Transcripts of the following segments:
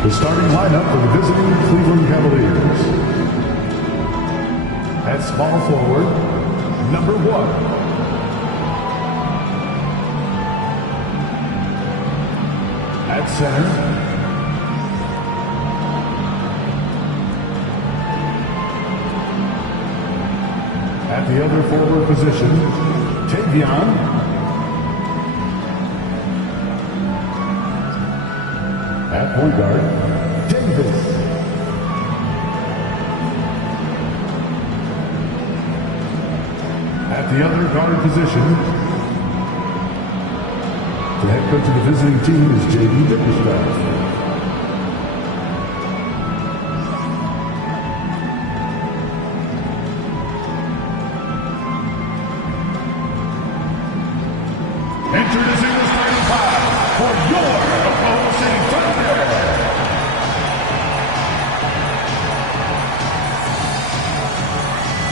The starting lineup for the visiting Cleveland Cavaliers. At small forward, number 1. At center, at the other forward position, Tavion. At point guard, Davis. At the other guard position, the head coach of the visiting team is J.D. Bickerstaff. Introducing the starting five for your opposing Thunder.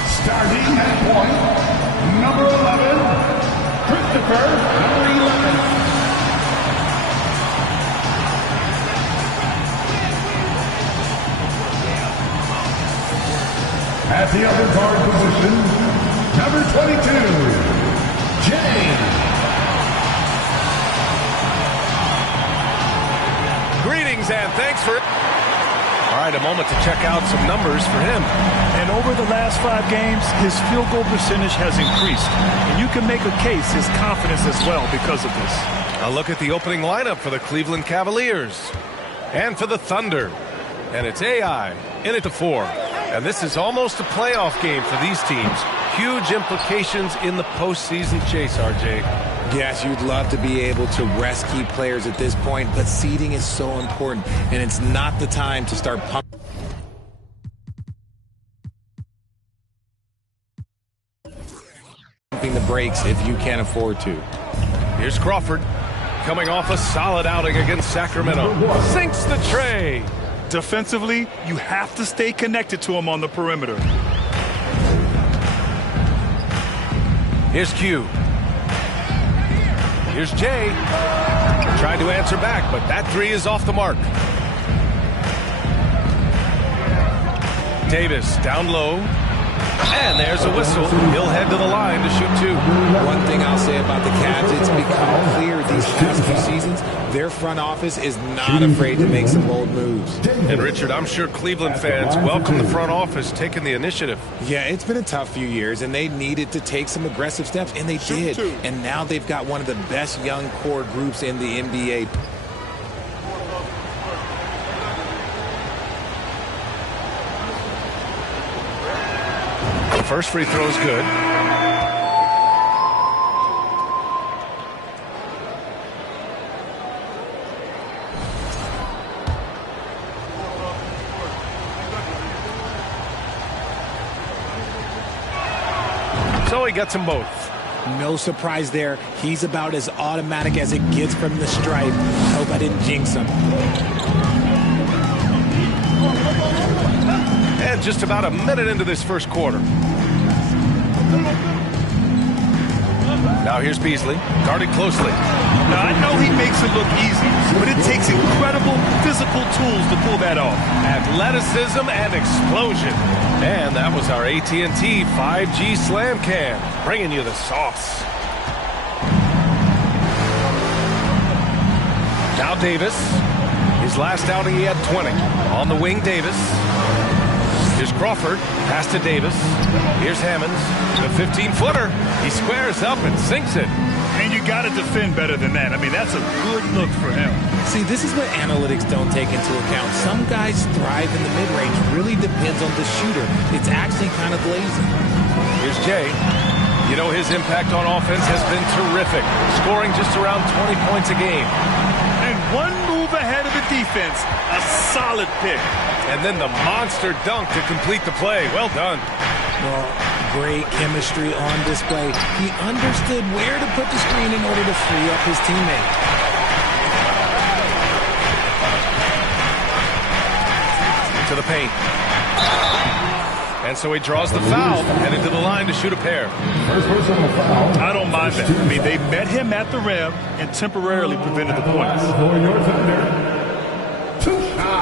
Starting at point, number 11, Christopher, number 11. At the other guard position, number 22, James. Greetings and thanks for it. All right, a moment to check out some numbers for him. And over the last 5 games, his field goal percentage has increased. And you can make a case, his confidence as well, because of this. A look at the opening lineup for the Cleveland Cavaliers and for the Thunder. And it's AI in at the 4. And this is almost a playoff game for these teams. Huge implications in the postseason chase, RJ. Yes, you'd love to be able to rest key players at this point, but seeding is so important, and it's not the time to start pumping the brakes if you can't afford to. Here's Crawford, coming off a solid outing against Sacramento. Sinks the tray. Defensively, you have to stay connected to him on the perimeter. Here's Q. Here's Jay. Tried to answer back, but that 3 is off the mark. Davis down low. And there's a whistle. He'll head to the line to shoot 2. One thing I'll say about the Cavs, it's become clear these past few seasons, their front office is not afraid to make some bold moves. And Richard, I'm sure Cleveland fans welcome the front office taking the initiative. Yeah, it's been a tough few years, and they needed to take some aggressive steps, and they did. And now they've got one of the best young core groups in the NBA. First free throw is good. So he gets them both. No surprise there. He's about as automatic as it gets from the stripe. Hope I didn't jinx him. And just about a minute into this first quarter. Now here's Beasley, guarded closely. Now, I know he makes it look easy, but it takes incredible physical tools to pull that off. Athleticism and explosion. And that was our AT&T 5G Slam Cam, bringing you the sauce. Now Davis. His last outing, he had 20. On the wing, Davis. Here's Crawford, pass to Davis. Here's Hammonds, the 15-footer. He squares up and sinks it. And you got to defend better than that. I mean, that's a good look for him. See, this is what analytics don't take into account. Some guys thrive in the mid-range. Really depends on the shooter. It's actually kind of lazy. Here's Jay. You know, his impact on offense has been terrific, scoring just around 20 points a game. And one move ahead of the defense, a solid pick. And then the monster dunk to complete the play. Well done. Well, great chemistry on display. He understood where to put the screen in order to free up his teammate. To the paint. And so he draws the foul, headed to the line to shoot a pair. First personal foul. I don't mind that. I mean, they met him at the rim and temporarily prevented the points. For your Thunder, 2 shots.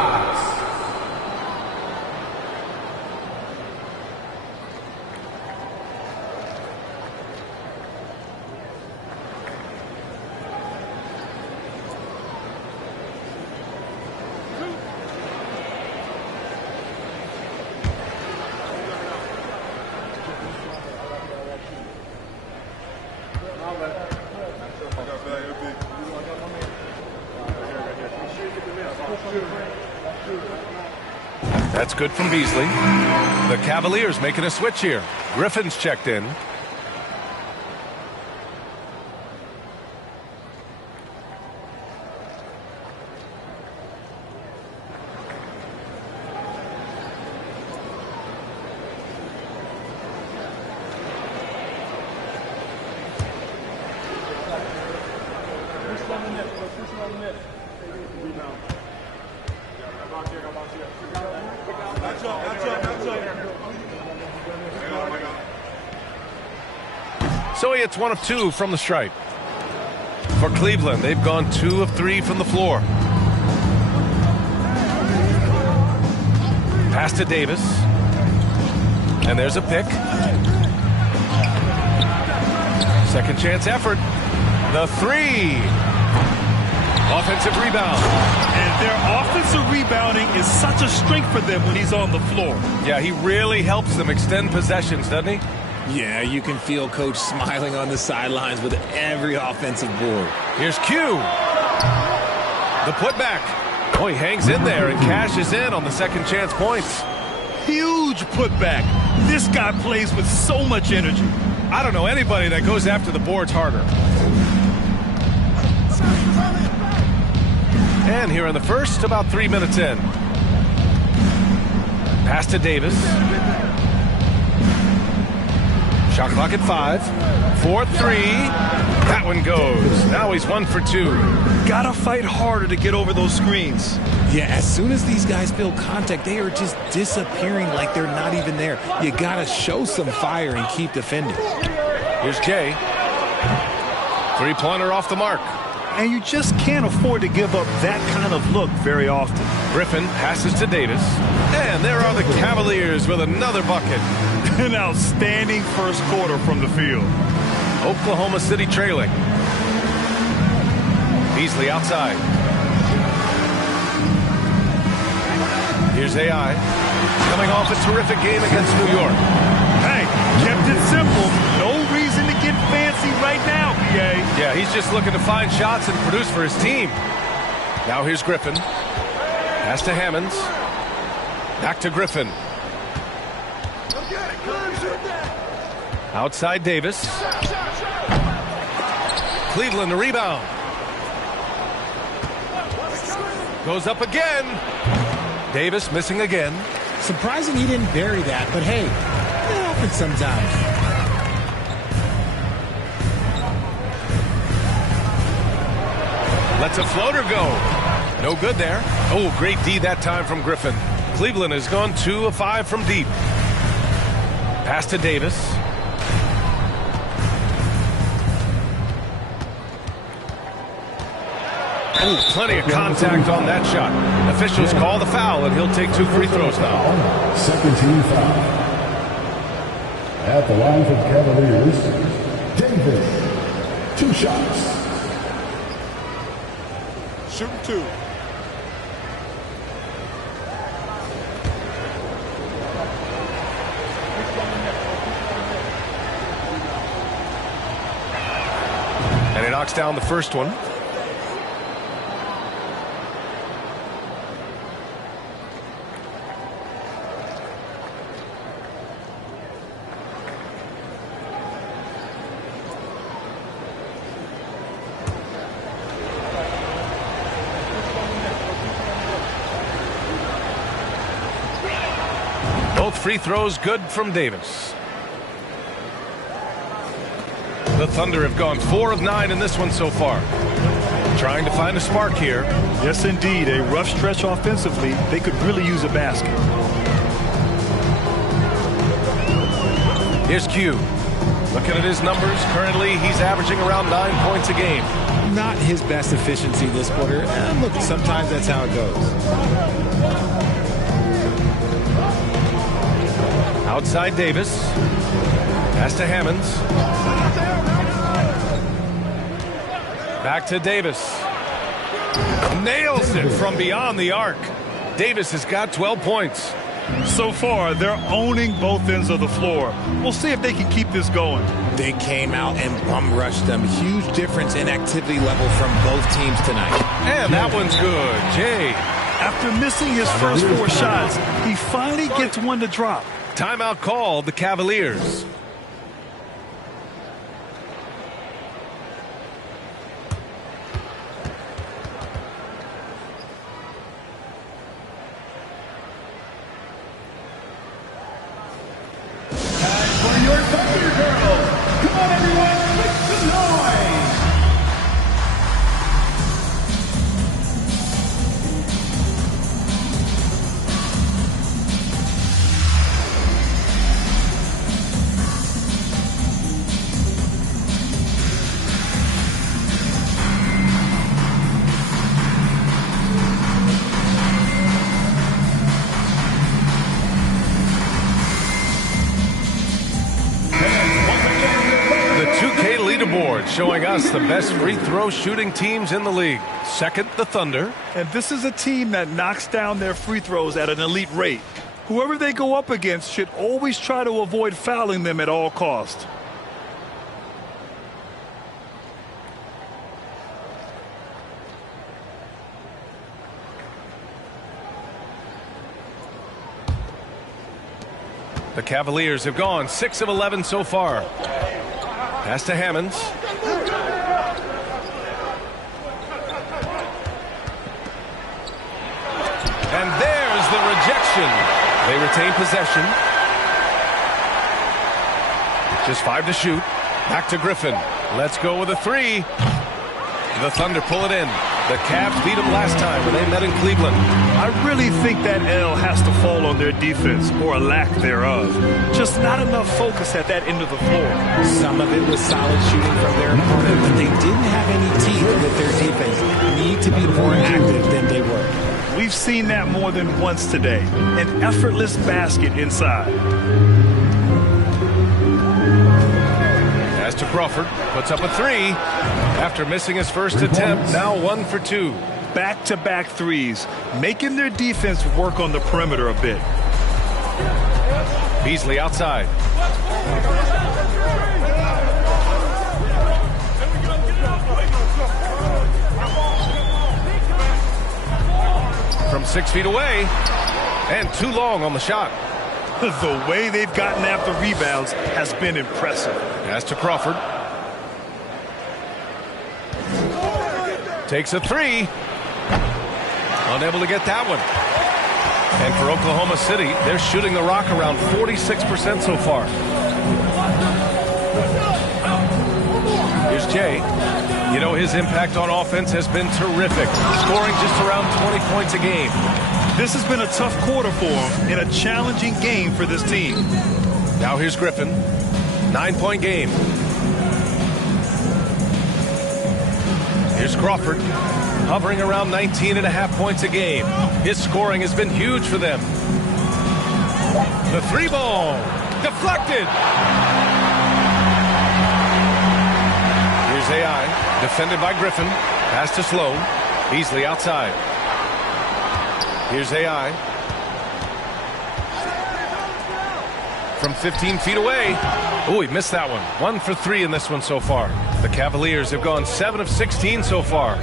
That's good from Beasley. The Cavaliers making a switch here. Griffin's checked in. So he hits 1 of 2 from the stripe. For Cleveland, they've gone 2 of 3 from the floor. Pass to Davis. And there's a pick. Second chance effort. The 3. Offensive rebound. And their offensive rebounding is such a strength for them when he's on the floor. Yeah, he really helps them extend possessions, doesn't he? Yeah, you can feel Coach smiling on the sidelines with every offensive board. Here's Q. The putback. Oh, he hangs in there and cashes in on the second chance points. Huge putback. This guy plays with so much energy. I don't know anybody that goes after the boards harder. And here in the first, about 3 minutes in. Pass to Davis. Shot clock at 5. 4-3. That one goes. Now he's 1 for 2. Gotta fight harder to get over those screens. Yeah, as soon as these guys feel contact, they are just disappearing like they're not even there. You gotta show some fire and keep defending. Here's Jay. 3-pointer off the mark. And you just can't afford to give up that kind of look very often. Griffin passes to Davis. And there are the Cavaliers with another bucket. An outstanding first quarter from the field. Oklahoma City trailing. Beasley outside. Here's AI. Coming off a terrific game against New York. Hey, kept it simple. No reason to get fancy right now, PA. Yeah, he's just looking to find shots and produce for his team. Now here's Griffin. Pass to Hammonds. Back to Griffin. Outside Davis. Cleveland the rebound. Goes up again. Davis missing again. Surprising he didn't bury that, but hey, it happens sometimes. Lets a floater go. No good there. Oh, great D that time from Griffin. Cleveland has gone 2 of 5 from deep. Pass to Davis. Oh, plenty of contact on that shot. Officials call the foul, and he'll take 2 free throws now. Second team foul. At the line for Cavaliers, Davis. 2 shots. Shooting 2. And he knocks down the first one. Both free throws good from Davis. The Thunder have gone 4 of 9 in this one so far. Trying to find a spark here. Yes, indeed. A rough stretch offensively. They could really use a basket. Here's Q. Looking at his numbers, currently he's averaging around 9 points a game. Not his best efficiency this quarter. And look, sometimes that's how it goes. Outside Davis. Pass to Hammonds. Back to Davis. Nails it from beyond the arc. Davis has got 12 points. So far, they're owning both ends of the floor. We'll see if they can keep this going. They came out and bum rushed them. Huge difference in activity level from both teams tonight. And that one's good. Jay. After missing his first 4 shots, he finally gets one to drop. Timeout called the Cavaliers. For your Thunder Girls, come on everyone, make some noise! Showing us the best free throw shooting teams in the league. Second, the Thunder. And this is a team that knocks down their free throws at an elite rate. Whoever they go up against should always try to avoid fouling them at all costs. The Cavaliers have gone 6 of 11 so far. Pass to Hammonds. And there's the rejection. They retain possession. Just 5 to shoot. Back to Griffin. Let's go with a 3. The Thunder pull it in. The Cavs beat them last time when they met in Cleveland. I really think that L has to fall on their defense, or a lack thereof. Just not enough focus at that end of the floor. Some of it was solid shooting from their opponent, but they didn't have any teeth with their defense. Need to be more active than they were. We've seen that more than once today. An effortless basket inside. Pass to Crawford. Puts up a 3. After missing his first attempt, now 1 for 2. Back-to-back threes, making their defense work on the perimeter a bit. Beasley outside. From 6 feet away, and too long on the shot. The way they've gotten after rebounds has been impressive. Pass to Crawford. Takes a 3. Unable to get that one. And for Oklahoma City, they're shooting the rock around 46% so far. Here's Jay. You know, his impact on offense has been terrific, scoring just around 20 points a game. This has been a tough quarter for him in a challenging game for this team. Now here's Griffin. 9-point game. Here's Crawford, hovering around 19.5 points a game. His scoring has been huge for them. The 3 ball, deflected. Here's AI, defended by Griffin. Pass to Sloan. Beasley outside. Here's AI. From 15 feet away. Oh, he missed that one. 1 for 3 in this one so far. The Cavaliers have gone 7 of 16 so far.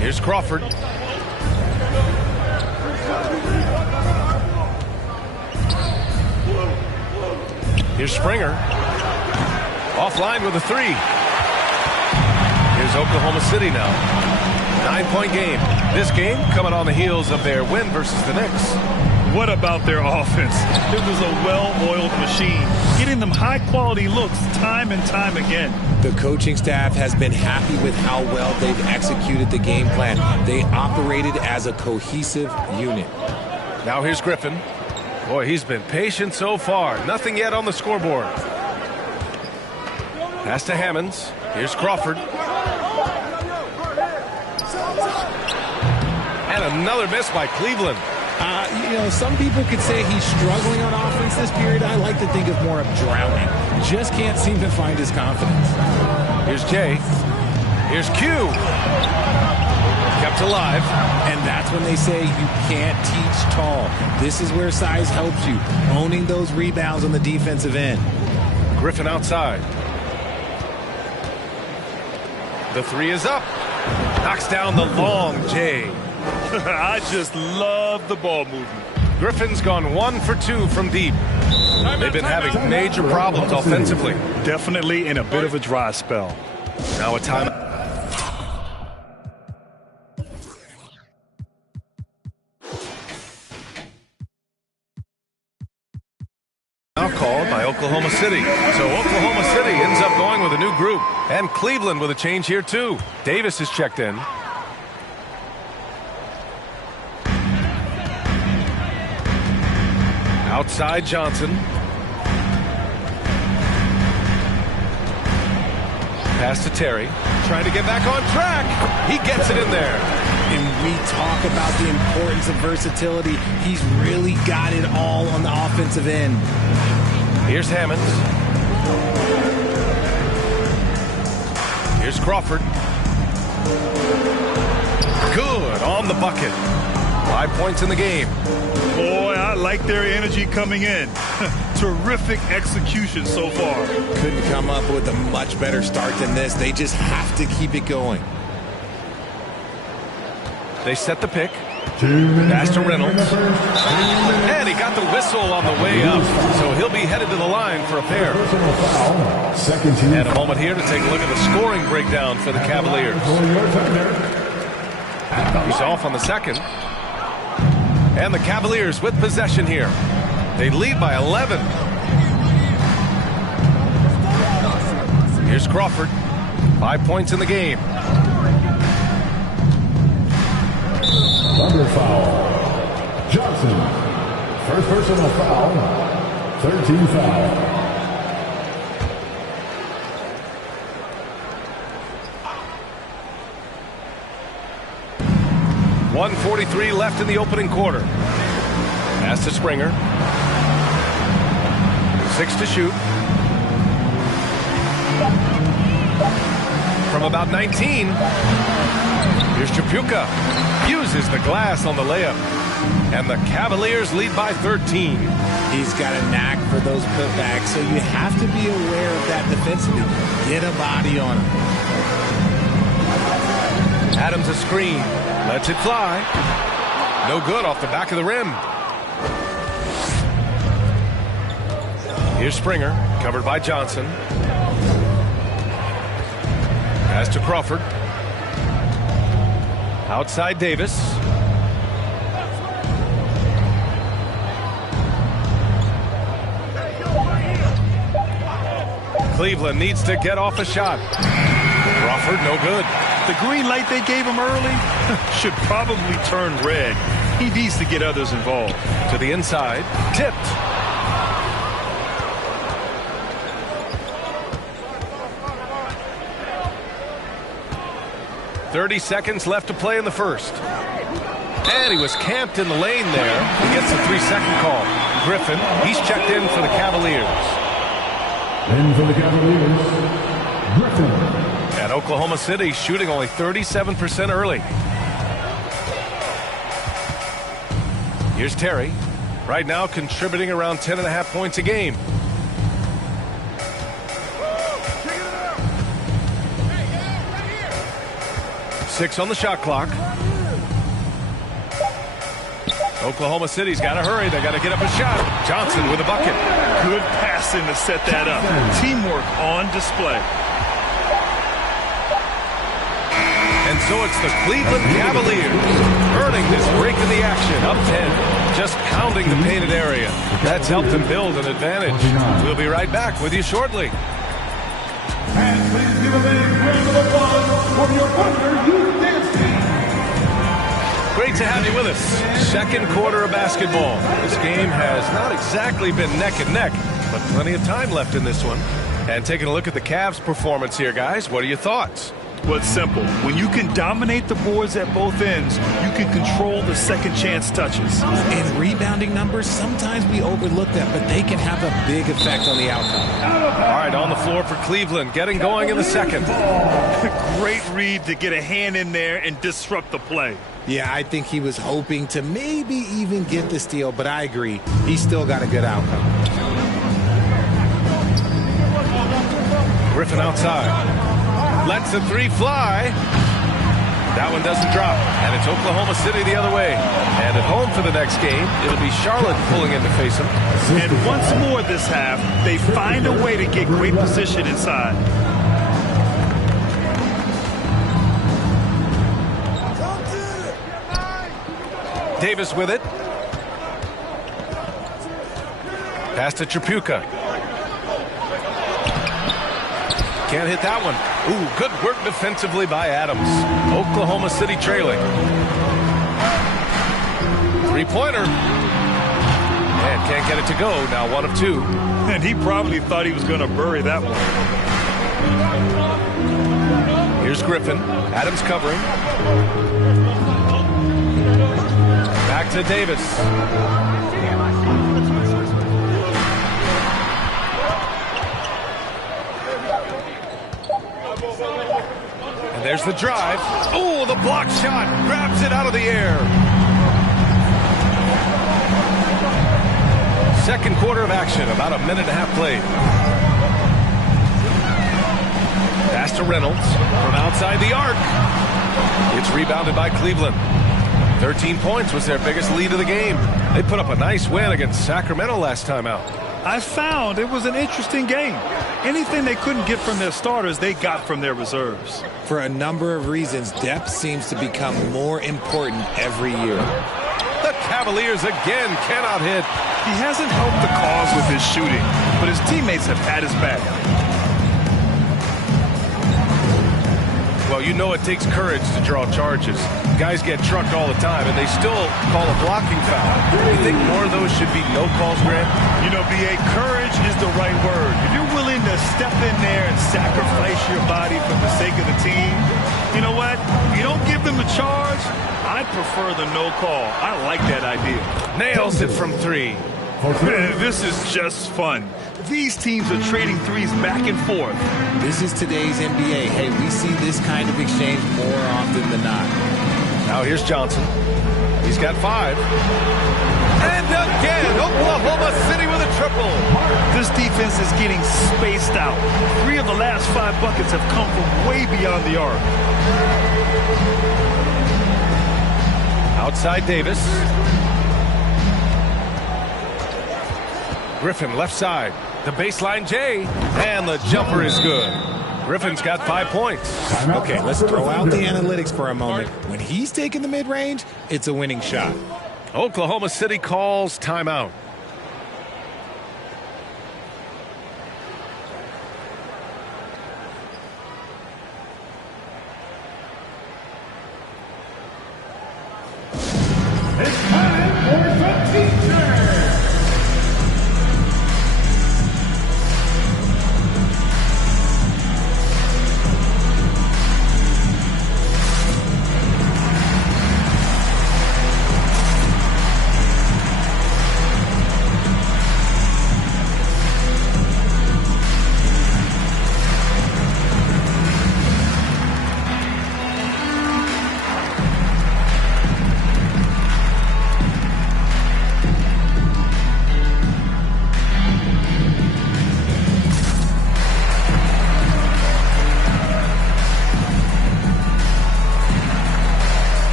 Here's Crawford. Here's Springer. Offline with a 3. Here's Oklahoma City now. 9-point game. This game coming on the heels of their win versus the Knicks. What about their offense? It was a well-oiled machine, getting them high-quality looks time and time again. The coaching staff has been happy with how well they've executed the game plan. They operated as a cohesive unit. Now here's Griffin. Boy, he's been patient so far. Nothing yet on the scoreboard. Pass to Hammonds. Here's Crawford. And another miss by Cleveland. You know, some people could say he's struggling on offense this period. I like to think of more of drowning. Just can't seem to find his confidence. Here's Jay. Here's Q. Kept alive. And that's when they say you can't teach tall. This is where size helps you. Owning those rebounds on the defensive end. Griffin outside. The 3 is up. Knocks down the long J. I just love the ball movement. Griffin's gone 1 for 2 from deep. They've been having major problems offensively. Definitely in a bit of a dry spell. Now a time. Now called by Oklahoma City. So Oklahoma City ends up going with a new group. And Cleveland with a change here too. Davis is checked in. Outside Johnson. Pass to Terry. Trying to get back on track. He gets it in there. And we talk about the importance of versatility. He's really got it all on the offensive end. Here's Hammonds. Here's Crawford. Good on the bucket. 5 points in the game. Boy, I like their energy coming in. Terrific execution so far. Couldn't come up with a much better start than this. They just have to keep it going. They set the pick. Pass to Reynolds. And he got the whistle on the way up. So he'll be headed to the line for a pair. And a moment here to take a look at the scoring breakdown for the Cavaliers. He's off on the second. And the Cavaliers with possession here. They lead by 11. Here's Crawford. 5 points in the game. Under foul. Johnson. First personal foul. 13 foul. .143 left in the opening quarter. Pass to Springer. 6 to shoot. From about 19. Here's Chapuka. Uses the glass on the layup. And the Cavaliers lead by 13. He's got a knack for those putbacks, so you have to be aware of that defensively. Get a body on him. Adams a screen. Lets it fly. No good off the back of the rim. Here's Springer. Covered by Johnson. Pass to Crawford. Outside Davis. Cleveland needs to get off a shot. Crawford, no good. The green light they gave him early should probably turn red. He needs to get others involved. To the inside. Tipped. .30 seconds left to play in the first. And he was camped in the lane there. He gets a 3-second call. Griffin, he's checked in for the Cavaliers. In for the Cavaliers, Griffin. And Oklahoma City shooting only 37% early. Here's Terry. Right now contributing around 10.5 points a game. Six on the shot clock. Oklahoma City's got to hurry. They got to get up a shot. Johnson with a bucket. Good passing to set that up. Teamwork on display. And so it's the Cleveland Cavaliers earning this break in the action. Up 10. Just pounding the painted area. That's helped them build an advantage. We'll be right back with you shortly. And please give a big round of applause for your partner, youth dance team. Great to have you with us. Second quarter of basketball. This game has not exactly been neck and neck, but plenty of time left in this one. And taking a look at the Cavs' performance here, guys, what are your thoughts? Well, it's simple. When you can dominate the boards at both ends, you can control the second chance touches. And rebounding numbers, sometimes we overlook that, but they can have a big effect on the outcome. All right, on the floor for Cleveland, getting going in the second. Great read to get a hand in there and disrupt the play. Yeah, I think he was hoping to maybe even get the steal, but I agree. He's still got a good outcome. Griffin outside. Lets the three fly. That one doesn't drop, and it's Oklahoma City the other way. And at home for the next game, it'll be Charlotte pulling in to face them. And once more this half, they find a way to get great position inside. Davis with it. Pass to Tripucka. Can't hit that one. Ooh, good work defensively by Adams. Oklahoma City trailing. Three-pointer. And can't get it to go. Now 1 of 2. And he probably thought he was going to bury that one. Here's Griffin. Adams covering. Back to Davis. And there's the drive. Oh, the block shot. Grabs it out of the air. Second quarter of action. About a minute and a half played. Pass to Reynolds from outside the arc. It's rebounded by Cleveland. 13 points was their biggest lead of the game. They put up a nice win against Sacramento last time out. I found it was an interesting game. Anything they couldn't get from their starters, they got from their reserves. For a number of reasons, depth seems to become more important every year. The Cavaliers again cannot hit. He hasn't helped the cause with his shooting, but his teammates have had his back. Well, you know it takes courage to draw charges. Guys get trucked all the time, and they still call a blocking foul. You think more of those should be no calls, Grant? You know, B.A., courage is the right word. If you're willing to step in there and sacrifice your body for the sake of the team, you know what? You don't give them the charge. I prefer the no call. I like that idea. Nails it from 3. This is just fun. These teams are trading threes back and forth. This is today's NBA. Hey, we see this kind of exchange more often than not. Now here's Johnson. He's got 5. And again, Oklahoma City with a triple. This defense is getting spaced out. 3 of the last 5 buckets have come from way beyond the arc. Outside Davis. Griffin left side. The baseline J. And the jumper is good. Griffin's got 5 points. Okay, let's throw out the analytics for a moment. When he's taking the mid-range, it's a winning shot. Oklahoma City calls timeout. It's time for the teacher.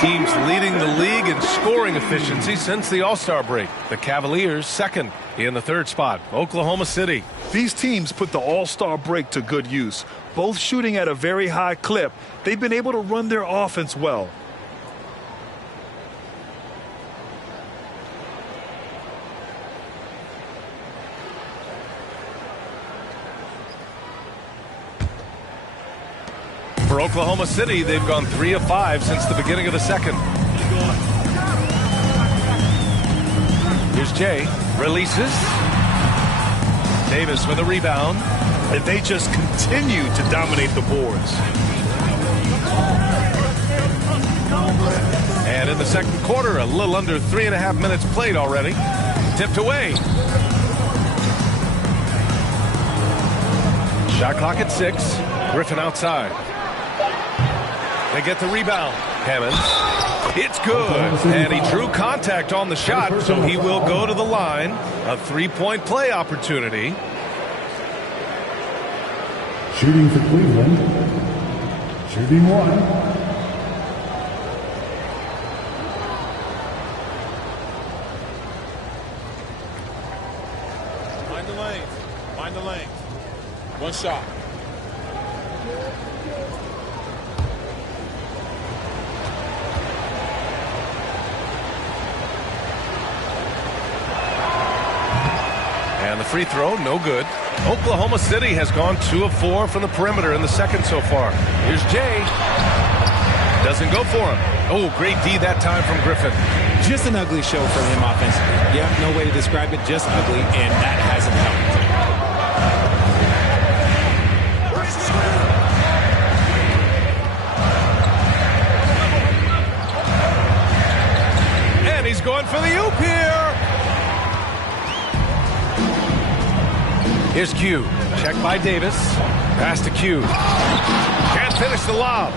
Teams leading the league in scoring efficiency since the All-Star break. The Cavaliers second in the 3rd spot. Oklahoma City. These teams put the All-Star break to good use. Both shooting at a very high clip. They've been able to run their offense well. For Oklahoma City, they've gone 3 of 5 since the beginning of the second. Here's Jay. Releases. Davis with a rebound. if they just continue to dominate the boards. And in the second quarter, a little under 3.5 minutes played already. Tipped away. Shot clock at 6. Griffin outside. They get the rebound. Hammonds. It's good. And he drew contact on the shot, so he will go to the line. A 3-point play opportunity. Shooting for Cleveland. Shooting 1. Find the lane. One shot. And the free throw, no good. Oklahoma City has gone 2 of 4 from the perimeter in the second so far. Here's Jay. Doesn't go for him. Oh, great D that time from Griffin. Just an ugly show from him offensively. Yep, no way to describe it, just ugly, and that hasn't helped. And he's going for the oop here. Here's Q. Check by Davis. Pass to Q. Can't finish the lob.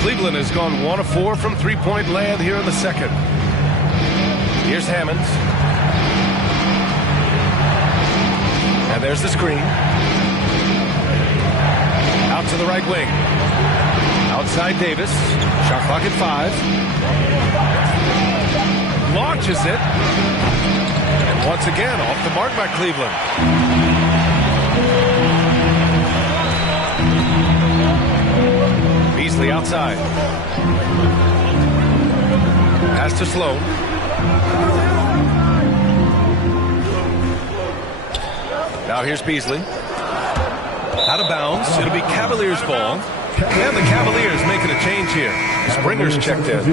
Cleveland has gone 1 of 4 from 3-point land here in the second. Here's Hammonds. And there's the screen. Out to the right wing. Outside Davis. Shot clock at 5. Launches it. And once again, off the mark by Cleveland. Beasley outside. Pass to Sloan. Now here's Beasley. Out of bounds. It'll be Cavaliers ball. And the Cavaliers making a change here. Springer's checked in.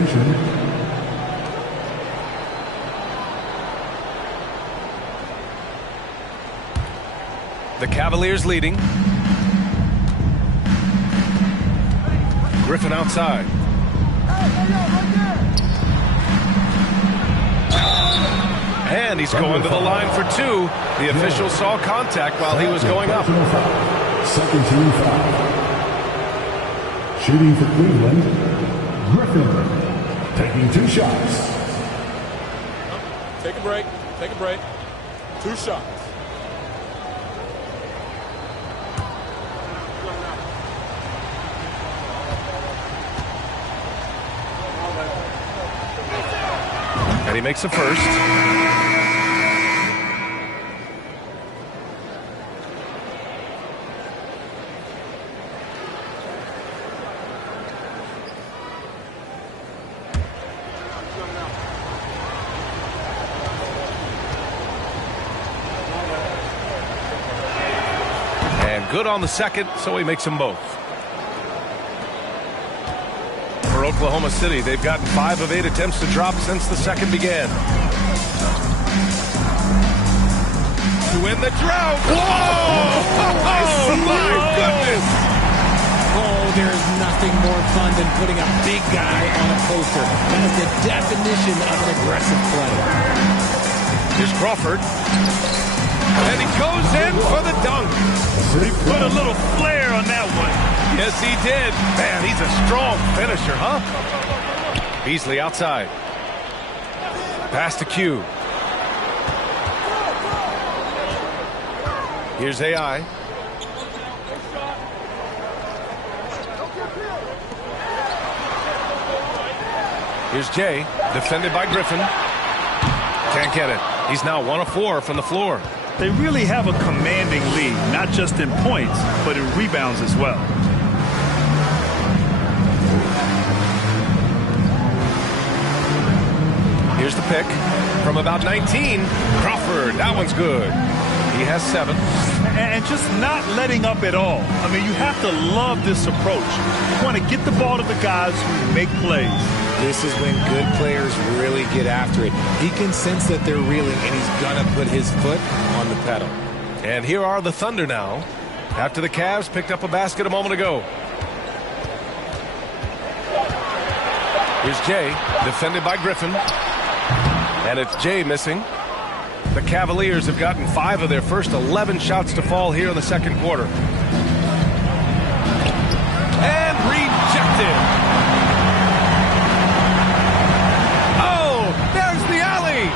The Cavaliers leading. Griffin outside. And he's going to the line for 2. The official saw contact while he was going up. Second team foul. Shooting for Cleveland, Griffin. Taking 2 shots. Take a break. Take a break. 2 shots. And he makes the first. And good on the second, so he makes them both. For Oklahoma City, they've gotten 5 of 8 attempts to drop since the second began. To win the drought. Whoa! Oh, my goodness! Oh, there's nothing more fun than putting a big guy on a poster. That is the definition of an aggressive play. Here's Crawford. And he goes in for the dunk. He put a little flair on that one. Yes, he did. Man, he's a strong finisher, huh? Beasley outside. Pass to Q. Here's AI. Here's Jay, defended by Griffin. Can't get it. He's now 1 of 4 from the floor. They really have a commanding lead, not just in points, but in rebounds as well. Here's the pick from about 19. Crawford, that one's good. He has 7. And just not letting up at all. I mean, you have to love this approach. You want to get the ball to the guys who make plays. This is when good players really get after it. He can sense that they're reeling, and he's going to put his foot on the pedal. And here are the Thunder now, after the Cavs picked up a basket a moment ago. Here's Jay, defended by Griffin. And it's Jay missing. The Cavaliers have gotten 5 of their first 11 shots to fall here in the second quarter. And rejected. Oh, there's the alley.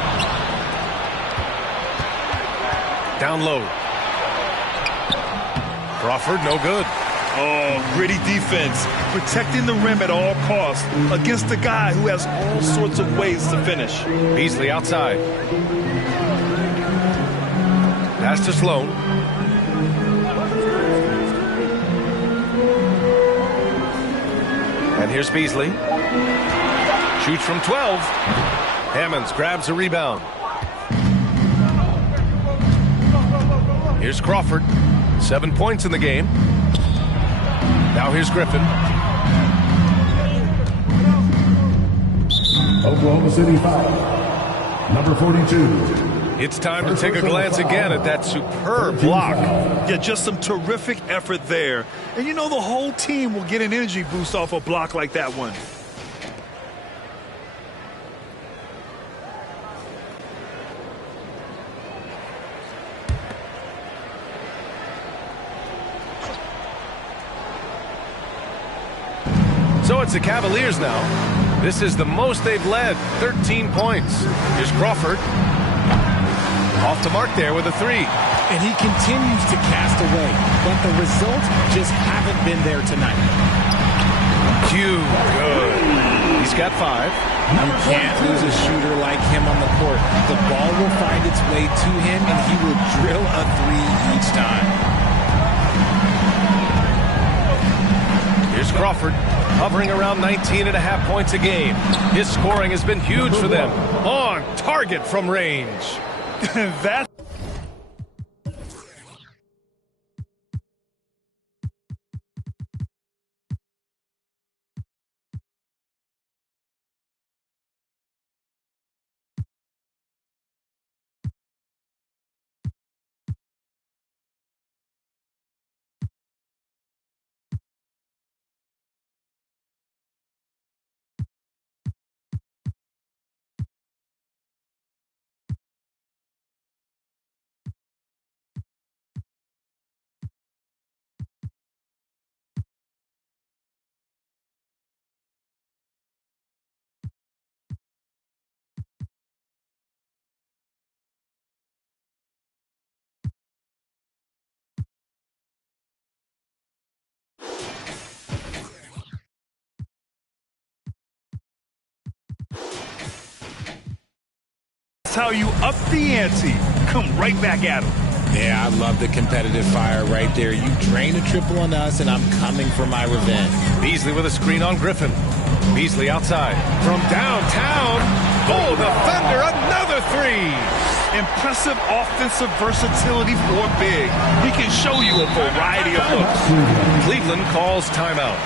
Down low. Crawford, no good. Oh, gritty defense. Protecting the rim at all costs against a guy who has all sorts of ways to finish. Beasley outside. Pass to Sloan. And here's Beasley. Shoots from 12. Hammonds grabs a rebound. Here's Crawford. 7 points in the game. Now here's Griffin. Oklahoma City foul. Number 42. It's time to take a glance again at that superb block. Yeah, just some terrific effort there. And you know the whole team will get an energy boost off a block like that one. So it's the Cavaliers now. This is the most they've led, 13 points. Here's Crawford. Off the mark there with a 3. And he continues to cast away, but the results just haven't been there tonight. Q, good. He's got 5. You can't lose a shooter like him on the court. The ball will find its way to him, and he will drill a 3 each time. Here's Crawford, hovering around 19.5 points a game. His scoring has been huge for them. On target from range. That That's how you up the ante. Come right back at him. Yeah, I love the competitive fire right there. You drain a triple on us, and I'm coming for my revenge. Beasley with a screen on Griffin. Beasley outside. From downtown. Oh, the Thunder, another 3. Impressive offensive versatility for big. He can show you a variety of looks. Cleveland calls timeout.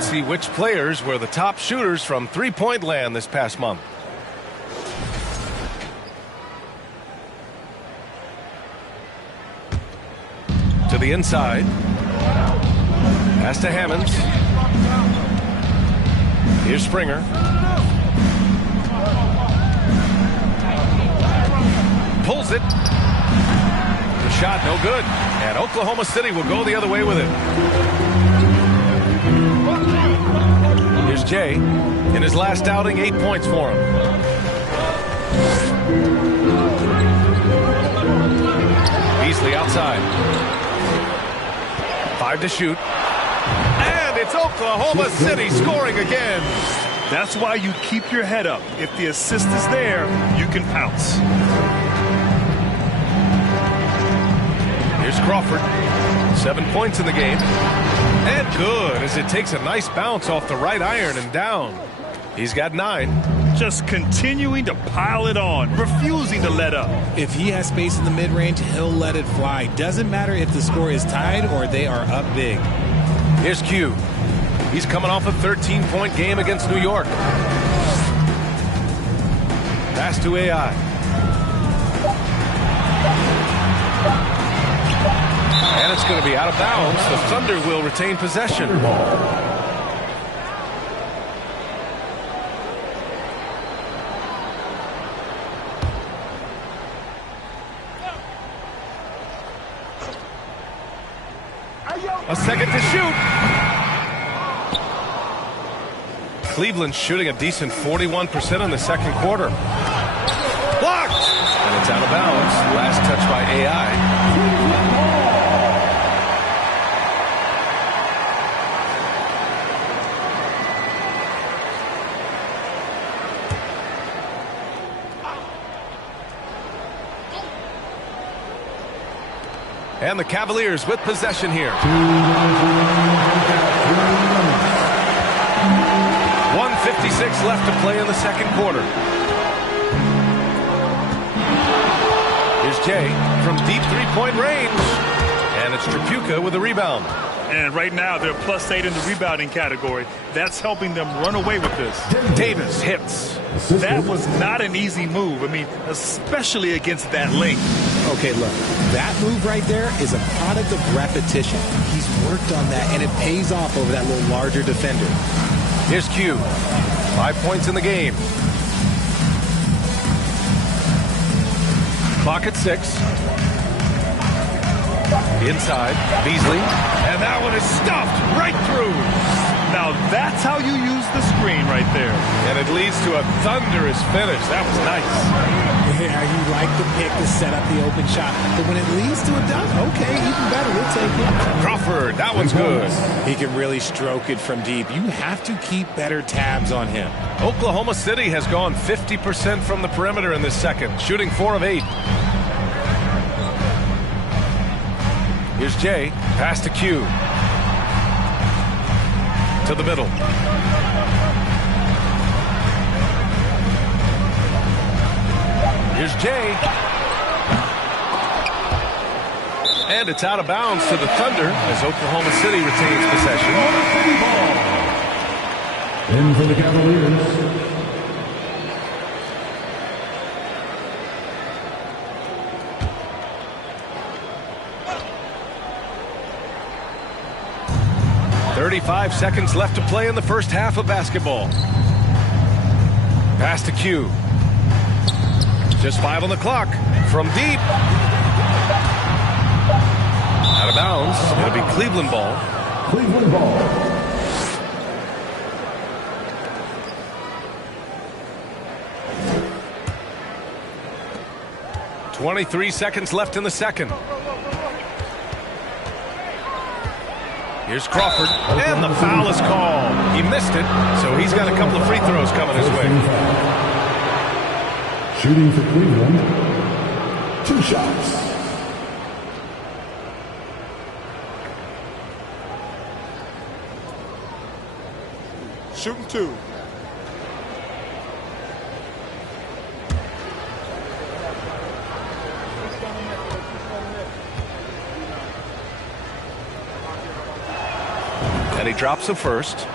and see which players were the top shooters from three-point land this past month. To the inside. Pass to Hammonds. Here's Springer. Pulls it. The shot no good. And Oklahoma City will go the other way with it. Here's Jay. In his last outing, 8 points for him. Beasley outside. 5 to shoot. And it's Oklahoma City scoring again. That's why you keep your head up. If the assist is there, you can pounce. Here's Crawford. 7 points in the game. And good as it takes a nice bounce off the right iron and down. He's got 9. Just continuing to pile it on, refusing to let up. If he has space in the mid-range, he'll let it fly. Doesn't matter if the score is tied or they are up big. Here's Q. He's coming off a 13-point game against New York. Pass to AI. And it's going to be out of bounds. The Thunder will retain possession. A second to shoot. Cleveland shooting a decent 41% in the second quarter. Blocked! And it's out of bounds. Last touch by AI. And the Cavaliers with possession here. 1:56 left to play in the second quarter. Here's Jay from deep three-point range. And it's Tripucka with a rebound. And right now they're +8 in the rebounding category. That's helping them run away with this. Davis hits. That was not an easy move. I mean, especially against that length. Okay, look, that move right there is a product of repetition. He's worked on that, and it pays off over that little larger defender. Here's Q. 5 points in the game. Clock at 6. Inside, Beasley. And that one is stuffed right through. Now that's how you use the screen right there. And it leads to a thunderous finish. That was nice. Yeah, you like the pick to set up the open shot. But when it leads to a dunk, okay, even better. We'll take it. Crawford, that one's good. He can really stroke it from deep. You have to keep better tabs on him. Oklahoma City has gone 50% from the perimeter in this second, shooting 4 of 8. Here's Jay. Pass to Q. To the middle. Here's Jay. And it's out of bounds to the Thunder as Oklahoma City retains possession. In for the Cavaliers. .35 seconds left to play in the first half of basketball. Pass to Q. Just 5 on the clock. From deep. Out of bounds. It'll be Cleveland ball. Cleveland ball. .23 seconds left in the second. Here's Crawford, and the foul is called. He missed it, so he's got a couple of free throws coming his way. Shooting for Cleveland. 2 shots. Shooting 2. And he drops the first.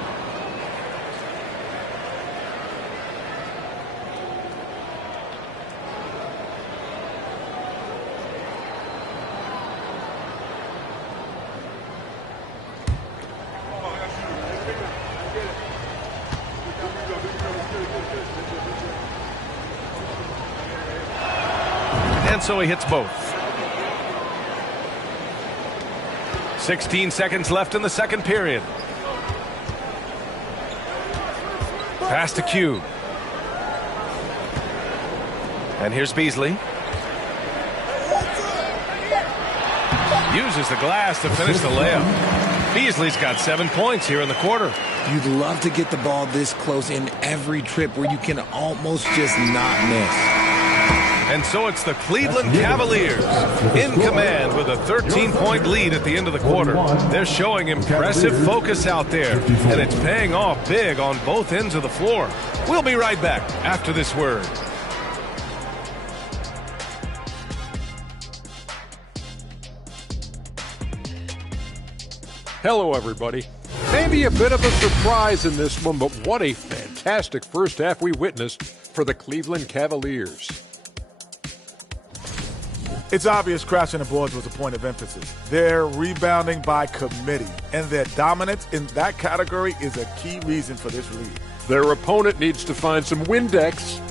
And so he hits both. 16 seconds left in the second period. Pass to Q. And here's Beasley. Uses the glass to finish the layup. Beasley's got 7 points here in the quarter. You'd love to get the ball this close in every trip where you can almost just not miss. And so it's the Cleveland Cavaliers in command with a 13-point lead at the end of the quarter. They're showing impressive focus out there, and it's paying off big on both ends of the floor. We'll be right back after this word. Hello, everybody. Maybe a bit of a surprise in this one, but what a fantastic first half we witnessed for the Cleveland Cavaliers. It's obvious crashing the boards was a point of emphasis. They're rebounding by committee, and their dominance in that category is a key reason for this lead. Their opponent needs to find some Windex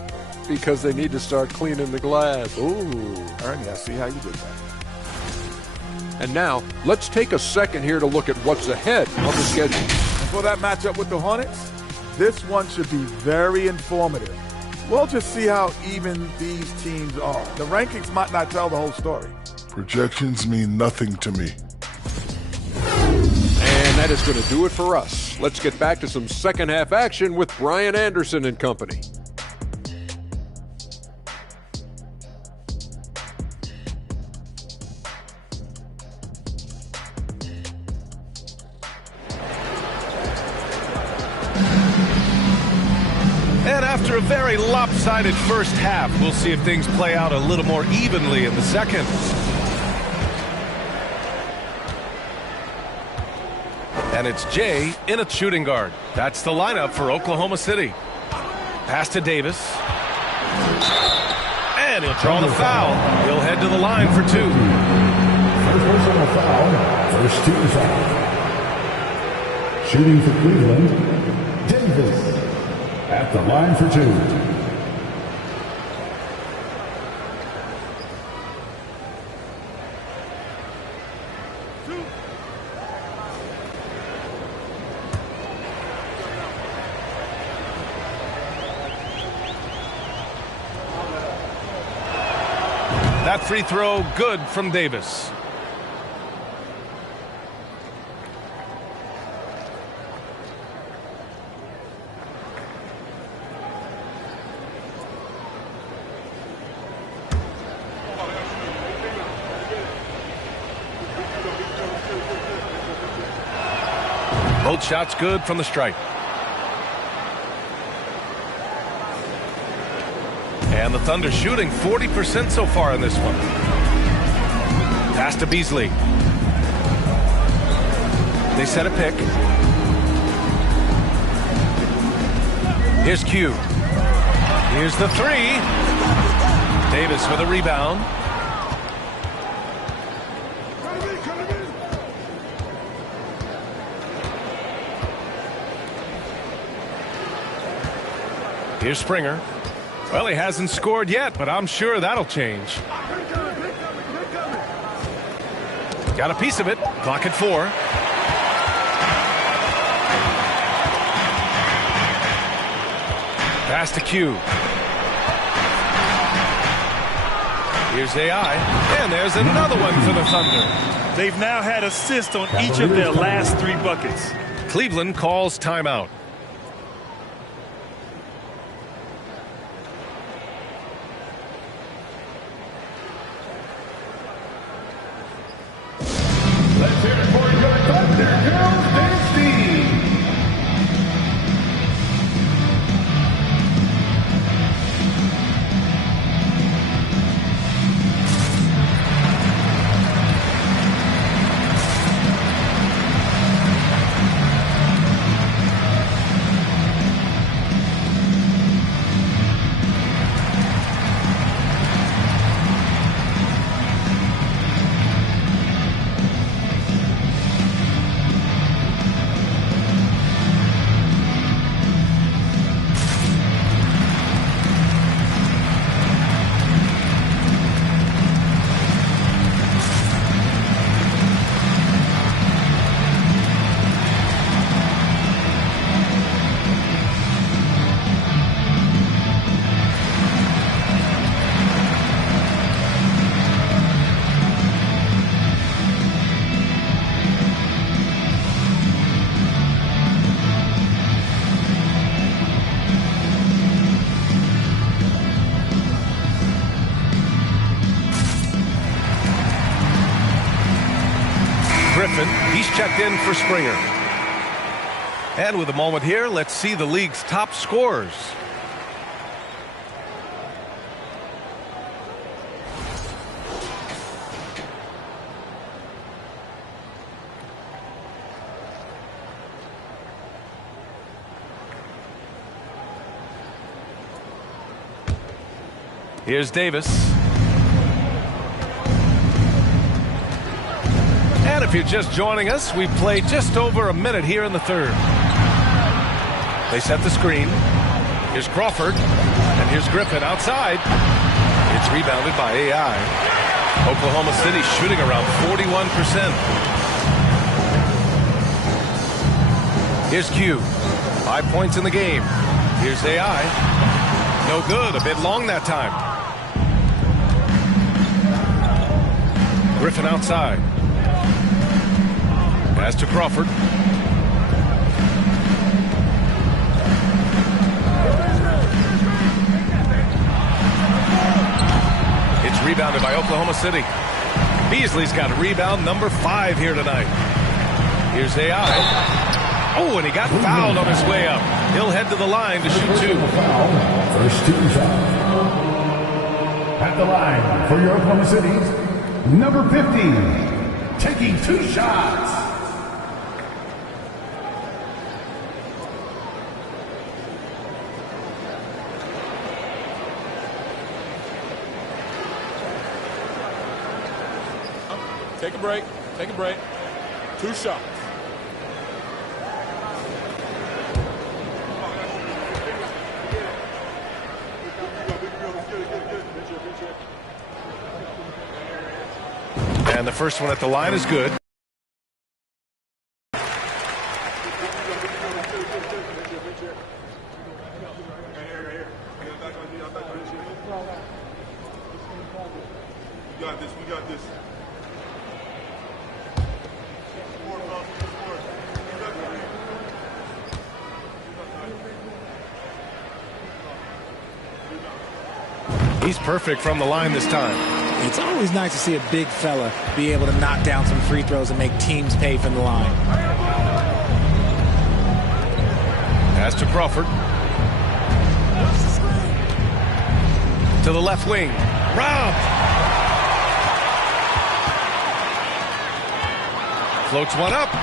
because they need to start cleaning the glass. Ooh, Ernie, I see how you did that. And now, let's take a second here to look at what's ahead on the schedule. And for that matchup with the Hornets, this one should be very informative. We'll just see how even these teams are. The rankings might not tell the whole story. Projections mean nothing to me. And that is going to do it for us. Let's get back to some second half action with Brian Anderson and company. And after a very lopsided first half, we'll see if things play out a little more evenly in the second. And it's Jay in at shooting guard. That's the lineup for Oklahoma City. Pass to Davis. And he'll draw the foul. He'll head to the line for two. First personal foul, first team foul. Shooting for Cleveland, Davis. At the line for two. That free throw good from Davis. Both shots good from the stripe. And the Thunder shooting 40% so far in this one. Pass to Beasley. They set a pick. Here's Q. Here's the three. Davis with a rebound. Here's Springer. Well, he hasn't scored yet, but I'm sure that'll change. Got a piece of it. Clock at 4. Pass to Q. Here's AI. And there's another one for the Thunder. They've now had assists on each of their last 3 buckets. Cleveland calls timeout. Let's hear it for your Thunder Girls, Dynasty. Griffin. He's checked in for Springer. And with a moment here, let's see the league's top scorers. Here's Davis. And if you're just joining us, we played just over a minute here in the third. They set the screen. Here's Crawford. And here's Griffin outside. It's rebounded by AI. Oklahoma City shooting around 41%. Here's Q. 5 points in the game. Here's AI. No good. A bit long that time. Griffin outside. Pass to Crawford. It's rebounded by Oklahoma City. Beasley's got rebound number 5 here tonight. Here's AI. Oh, and he got fouled on his way up. He'll head to the line to shoot 2. First team foul. At the line for your Oklahoma City's number 15, taking 2 shots. Take a break. Take a break. 2 shots. And the first one at the line is good. We got this. He's perfect from the line this time. It's always nice to see a big fella be able to knock down some free throws and make teams pay from the line. Pass to Crawford. To the left wing. Robbed. Floats one up.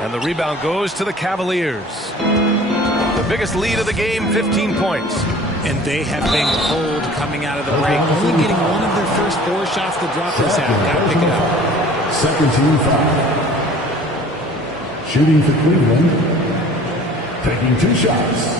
And the rebound goes to the Cavaliers. The biggest lead of the game, 15 points. And they have been cold coming out of the break. Only getting one of their first 4 shots to drop this half. Got to pick it up. Second team foul. Shooting for Cleveland. Taking 2 shots.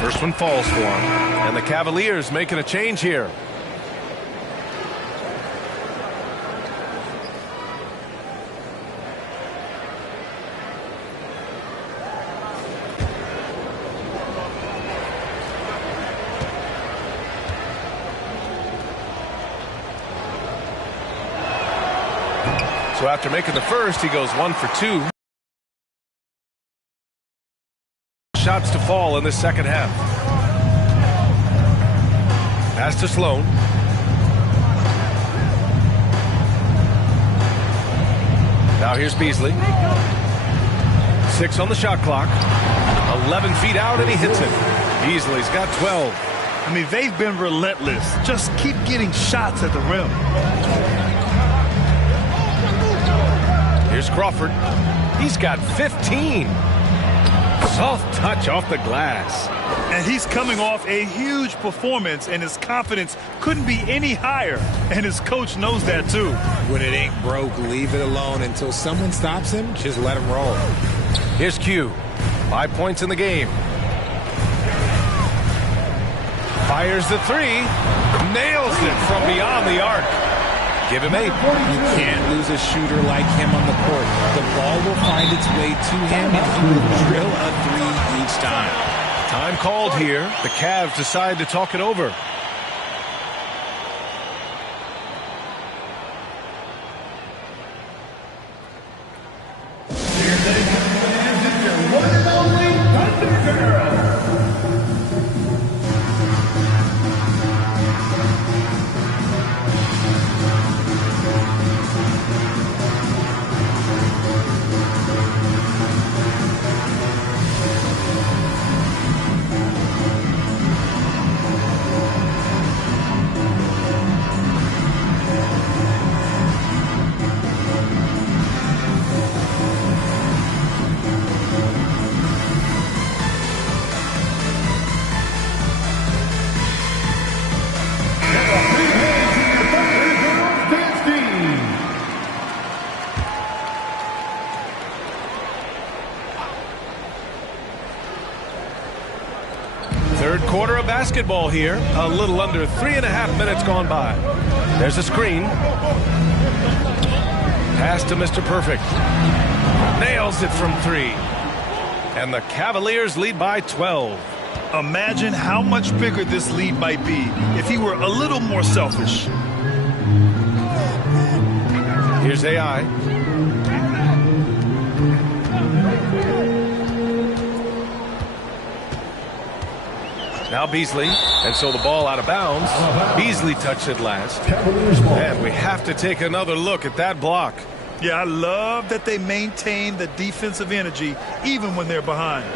First one falls for him. And the Cavaliers making a change here. So after making the first, he goes 1 for 2. Shots to fall in this second half. Pass to Sloan. Now here's Beasley. 6 on the shot clock. 11 feet out and he hits it. Beasley's got 12. I mean, they've been relentless. Just keep getting shots at the rim. Here's Crawford. He's got 15. Soft touch off the glass. And he's coming off a huge performance, and his confidence couldn't be any higher. And his coach knows that, too. When it ain't broke, leave it alone. Until someone stops him, just let him roll. Here's Q. 5 points in the game. Fires the 3. Nails it from beyond the arc. Give him 8. You can't lose a shooter like him on the court. The ball will find its way to him, and he will drill a 3 each time. Time called here. The Cavs decide to talk it over. quarter of basketball here. A little under 3.5 minutes gone by. There's a screen. Pass to Mr. Perfect. Nails it from 3. And the Cavaliers lead by 12. Imagine how much bigger this lead might be if he were a little more selfish. Here's AI. Now Beasley, and so the ball out of bounds. Beasley touched it last. And we have to take another look at that block. Yeah, I love that they maintain the defensive energy even when they're behind.